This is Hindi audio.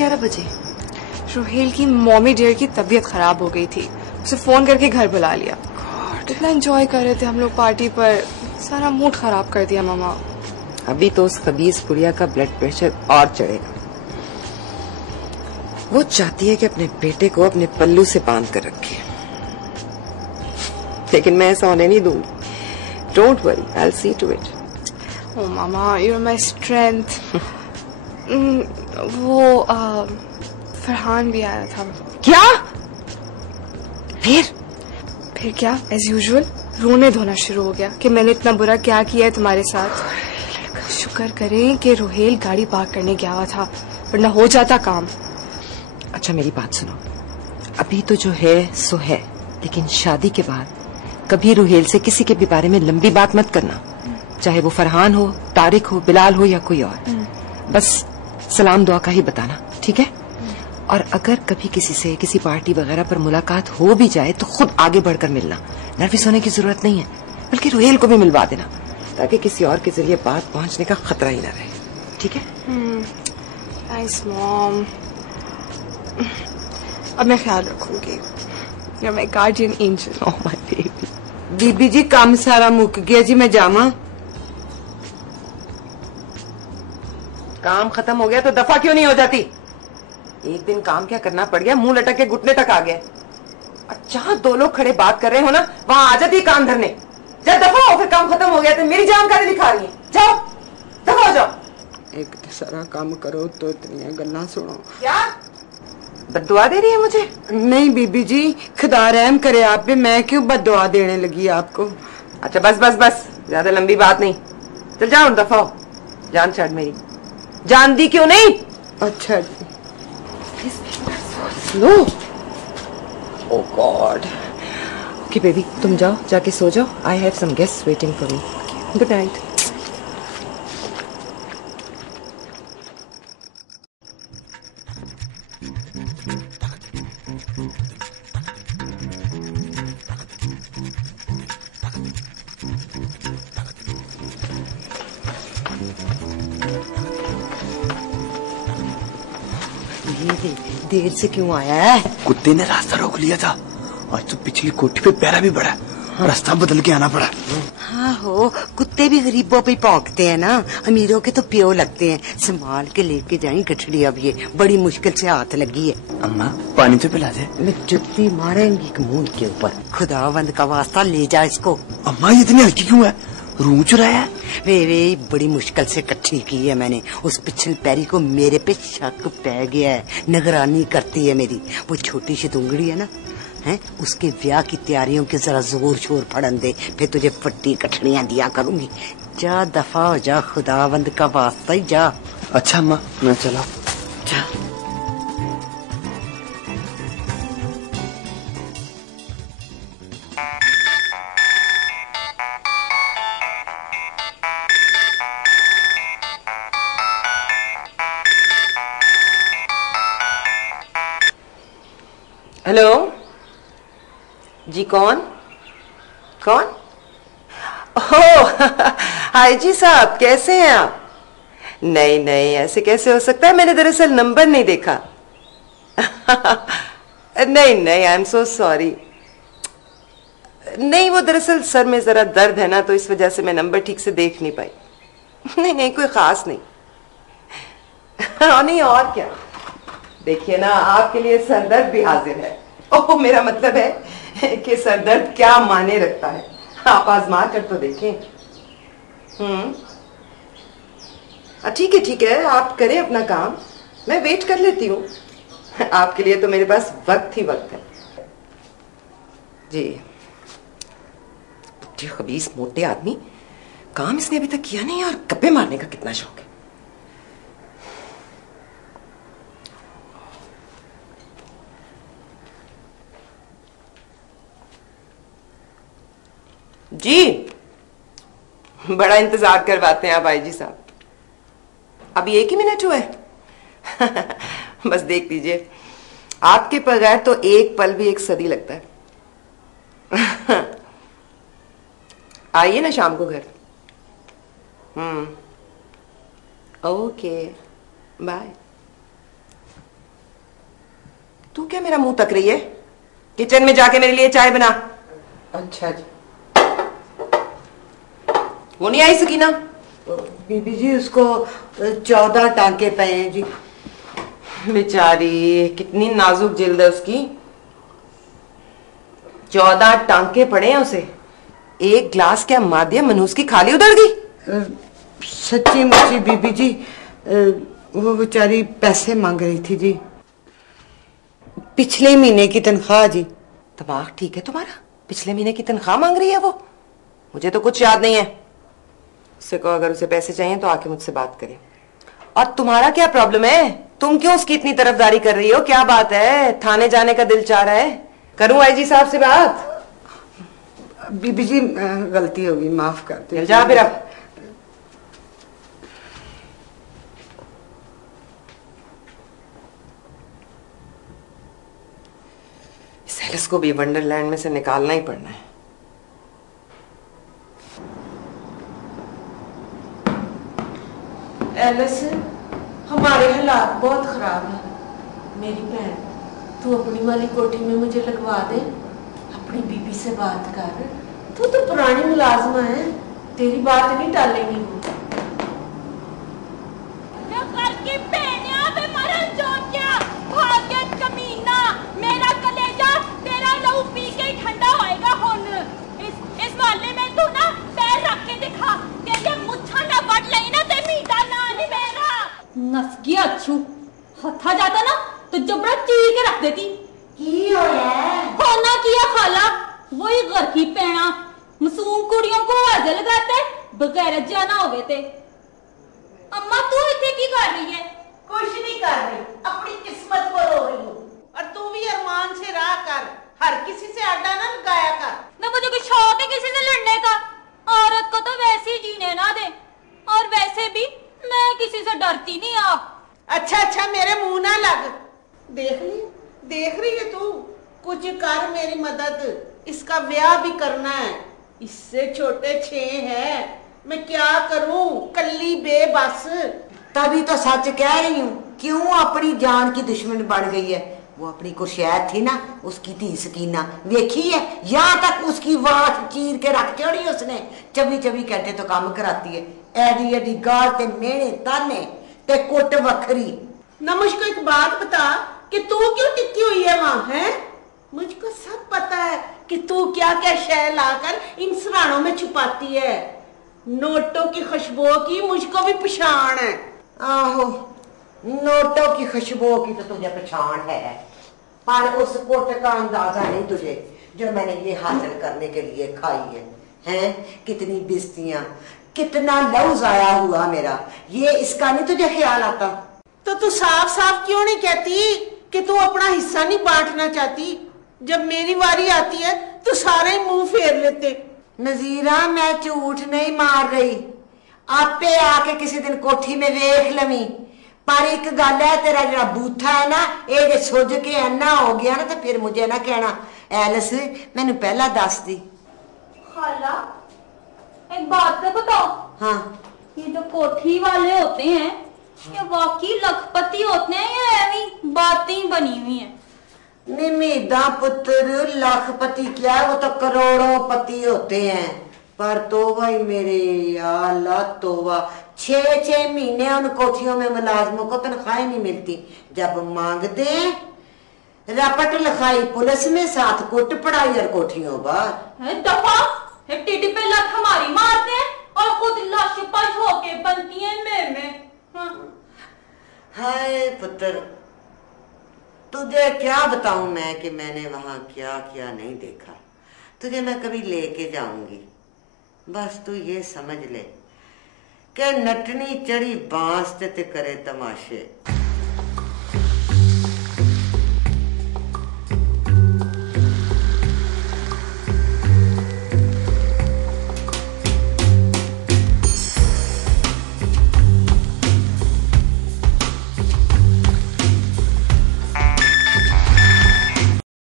11 बजे? रोहेल की मॉमी डियर की तबीयत खराब हो गई थी, उसे फोन करके घर बुला लिया। इतना एंजॉय कर रहे थे हम लोग पार्टी पर, सारा मूड खराब कर दिया मामा। अभी तो उस खबीस बुढ़िया का ब्लड प्रेशर और चढ़ेगा। वो चाहती है कि अपने बेटे को अपने पल्लू से बांध कर रखे, लेकिन मैं ऐसा होने नहीं दूंगी। Don't worry, I will see to it. Oh मामा, यू आर माय स्ट्रेंथ। वो फरहान भी आया था। क्या? फिर क्या, एज यूजुअल रोने धोना शुरू हो गया कि मैंने इतना बुरा क्या किया है तुम्हारे साथ। शुक्र करें कि रोहेल गाड़ी पार्क करने गया हुआ था, वरना हो जाता काम। अच्छा मेरी बात सुनो, अभी तो जो है सो है, लेकिन शादी के बाद कभी रोहेल से किसी के भी बारे में लंबी बात मत करना, चाहे वो फरहान हो, तारिक हो, बिलाल हो या कोई और। बस सलाम दुआ का ही बताना, ठीक है? और अगर कभी किसी से किसी पार्टी वगैरह पर मुलाकात हो भी जाए तो खुद आगे बढ़कर मिलना, नर्वस होने की जरूरत नहीं है, बल्कि रोहेल को भी मिलवा देना, ताकि किसी और के जरिए बात पहुंचने का खतरा ही ना रहे, ठीक है? नाइस मॉम, अब मैं ख्याल रखूंगी। You're my guardian angel. Oh my baby. बीबी जी काम सारा मुक गया जी, मैं जामा। काम खत्म हो गया तो दफा क्यों नहीं हो जाती? एक दिन काम क्या करना पड़ गया, मुंह लटक के घुटने तक आ गया। और जहाँ दो लोग खड़े बात कर रहे हो ना, वहाँ आ जाती काम धरने। जब दफा हो, फिर काम खत्म हो गया तो मेरी जानकारी दिखा रही है। जाओ, दफा हो जाओ। एक सारा काम करो तो इतनी गल्ला सुनो। क्या बद्दुआ दे रही है मुझे? नहीं बीबी जी, खुदा रहम करे आप पे, मैं क्यों बद्दुआ देने लगी आपको? अच्छा बस बस बस, ज्यादा लंबी बात नहीं, चल जाओ, दफा हो। जान छाड़ मेरी, जान दी क्यों नहीं? अच्छा जी। No, oh God. Okay baby, तुम जाओ, जाके सो जाओ। I have some guests waiting for me. Good night. देर से क्यों आया है? कुत्ते ने रास्ता रोक लिया था, आज तो पिछली कोठी पे पैरा भी पड़ा, रास्ता बदल के आना पड़ा। हाँ हो, कुत्ते भी गरीबों पे भौंकते हैं ना, अमीरों के तो प्यो लगते हैं। संभाल के लेके जाएं गठड़ी, अब ये बड़ी मुश्किल से हाथ लगी है। अम्मा पानी तो पिला दे। मैं जुत्ती मारेंगी मुंह के ऊपर, खुदावंद का वास्ता ले जा इसको। अम्मा ये इतनी हल्की क्यों है, रूह चुराया है? वे बड़ी मुश्किल से इकट्ठी की है मैंने। उस पिछले पैरी को मेरे पे शक पै गया है, निगरानी करती है मेरी। वो छोटी सी दुंगड़ी है ना, हैं, उसके ब्याह की तैयारियों के जरा जोर शोर फड़न दे, फिर तुझे पट्टी कठड़ियां दिया करूंगी। जा दफा हो जा, खुदावंद का वास्ता ही जा। अच्छा अम्मा मैं चला। जा। हेलो जी, कौन? ओह हाय जी साहब, कैसे हैं आप? नहीं नहीं, ऐसे कैसे हो सकता है, मैंने दरअसल नंबर नहीं देखा। नहीं नहीं, आई एम सो सॉरी। नहीं, वो दरअसल सर में जरा दर्द है ना, तो इस वजह से मैं नंबर ठीक से देख नहीं पाई। नहीं नहीं, कोई खास नहीं। नहीं, और क्या, देखिए ना, आपके लिए सरदर्द भी हाजिर है। ओह, मेरा मतलब है कि सरदर्द क्या माने रखता है, आप आजमा कर तो देखें। ठीक है, आप करें अपना काम, मैं वेट कर लेती हूँ। आपके लिए तो मेरे पास वक्त ही वक्त है जी। खबीस मोटे आदमी, काम इसने अभी तक किया नहीं और गप्पे मारने का कितना शौक है। जी, बड़ा इंतजार करवाते हैं आप आई जी साहब। अभी 1 ही मिनट हुआ है। बस देख लीजिए, आपके बगैर तो एक पल भी एक सदी लगता है। आइए ना शाम को घर। Okay, bye. तू क्या मेरा मुंह तक रही है? किचन में जाके मेरे लिए चाय बना। अच्छा जी। वो नहीं आई सकीना? बीबी जी उसको 14 टांके पे हैं जी। बेचारी, कितनी नाजुक जिल्द है उसकी। 14 टांके पड़े हैं उसे। एक ग्लास क्या मादिया मनूस की खाली उधड़ गई। सच्ची मुच्ची बीबी जी, वो बेचारी पैसे मांग रही थी जी, पिछले महीने की तनख्वाह जी। दिमाग ठीक है तुम्हारा? पिछले महीने की तनख्वाह मांग रही है वो? मुझे तो कुछ याद नहीं है। उससे कहो अगर उसे पैसे चाहिए तो आके मुझसे बात करे। और तुम्हारा क्या प्रॉब्लम है? तुम क्यों उसकी इतनी तरफदारी कर रही हो? क्या बात है? थाने जाने का दिल चाह रहा है? करूं आईजी साहब से बात? बीबी जी गलती होगी, माफ कर दो। जा फिर अब। सेल्स को भी वंडरलैंड में से निकालना ही पड़ना है। एलिस, हमारे हालात बहुत खराब हैं। मेरी बहन, तू अपनी वाली कोठी में मुझे लगवा दे। अपनी बीबी से बात कर। तू तो पुरानी मुलाजमा है, तेरी बात नहीं टालेंगी वो। नसगिया अच्छू हथा जाता ना तो जबड़ा चीर के रख देती। की होना किया खाला, वही घर की पैना मासूम कुड़ियों को आजा लगाते बगैर जाना होवे ते। अम्मा तू इतने की कर रही है? कुछ नहीं कर रही, अपनी किस्मत को रो रही हूँ। और तू भी अरमान से राह कर, हर किसी से अड्डा ना लगाया कर। ना मुझे कुछ शौक है किसी से लड़ने का। औरत को तो वैसे ही जीने ना दे, और वैसे भी मैं किसी से डरती नहीं। आप अच्छा मेरे मुंह ना लग। देख रही है तू? कुछ कर मेरी मदद, इसका ब्याह भी करना है। इससे छोटे 6 हैं, मैं क्या करूं, कल्ली बेबस। तभी तो सच कह रही हूँ, क्यों अपनी जान की दुश्मन बन गई है। वो अपनी कुशैद थी ना, उसकी धी सकीना देखी है, यहाँ तक उसकी वाट चीर के रख छोड़ी उसने। 24 घंटे तो काम कराती है। एडी एडी गाल ते मेहने ताने ते कुट वखरी। ना मुझको एक बात बता कि तू क्यों टिकी हुई है वहां है? मुझको सब पता है कि तू क्या क्या शय लाकर इन सरानों में छुपाती है। नोटों की खुशबू की मुझको भी पहचान है। आहो, नोटों की खुशबू की तो तुझे पहचान है, पर उस कुट का अंदाजा नहीं तुझे जो मैंने ये हासिल करने के लिए खाई है। हैं कितनी बिस्तियां, कितना लहू जाया हुआ मेरा, ये इसका नहीं तुझे ख्याल आता? तो तू साफ क्यों नहीं कहती कि तू अपना हिस्सा नहीं बांटना चाहती? जब मेरी बारी आती है तो सारे मुंह फेर लेते। नजीरा, मैं झूठ नहीं मार रही, आपे आके किसी दिन कोठी में वेख लवी। पर एक गल है, तेरा जरा बूथा है ना, ये सुज के अन्ना हो गया ना, तो फिर मुझे ना कहना एलिस मैनू पहला दस दी। खाला एक बात तो बताओ। हाँ, ये जो कोठी वाले होते हैं ये वाकई लखपति होते हैं या ऐवी बातें बनी हुई हैं? निमीदा पुत्र, लाखपति क्या, वो तो करोड़ों पति होते हैं। पर तोबा ही मेरे या अल्लाह तोबा, 6 महीने उन कोठियों में मुलाजमों को तनख्वाह नहीं मिलती। जब मांगते रपट लिखाई पुलिस में, साथ कुट पढ़ाई और कोठियों बाहर। दफा टिड्डी पे लत हमारी मारते हैं और खुद लाश पश होके बनती है में। हाय पुत्र, तुझे क्या बताऊं मैं कि मैंने वहां क्या क्या नहीं देखा। तुझे मैं कभी लेके जाऊंगी, बस तू ये समझ ले कि नटनी चढ़ी बांस ते करे तमाशे।